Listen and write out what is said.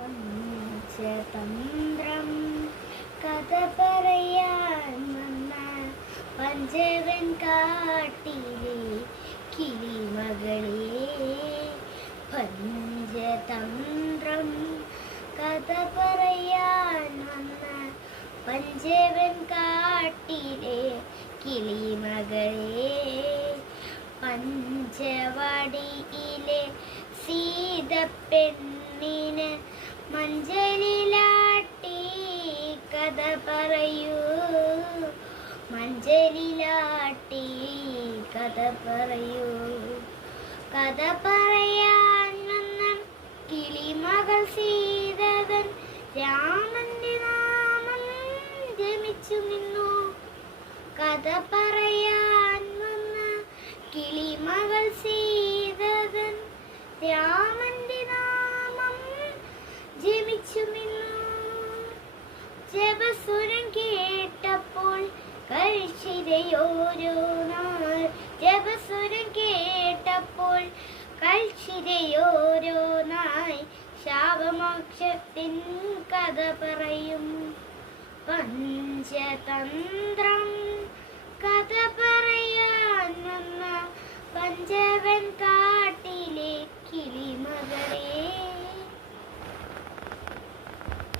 പഞ്ചതന്ത്രം കഥ പറയാൻ വന്ന പഞ്ചവൻ കാട്ടിലെ കിളിമകളെ. പഞ്ചതന്ത്രം കഥ പറയാൻ വന്ന പഞ്ചവൻ കാട്ടിലെ കിളിമകളെ. പഞ്ചവടിയിലെ സീതപ്പെണ്ണിന് മഞ്ചലിലാട്ടി കഥ പറയൂ. മഞ്ചലിലാട്ടി കഥ പറയൂ. കഥ പറയാൻ വന്ന കിളിമകൾ സീതകൻ രാമന്റെ നാമം ജപിച്ചു നിന്നു. കഥ പറയാൻ വന്ന കിളിമകൾ സീതകൻ രാമന്റെ നാമം ജപിച്ചു നിന്നു. ജപസുരം കേട്ടപ്പോൾ കൽഷിതയോരോ നാൾ. ജപസുരം കേട്ടപ്പോൾ കൽഷിതയോരോ നാൾ. ശാപമോക്ഷത്തിൻ കഥ പറയും. പഞ്ചതന്ത്രം കഥ പറയും.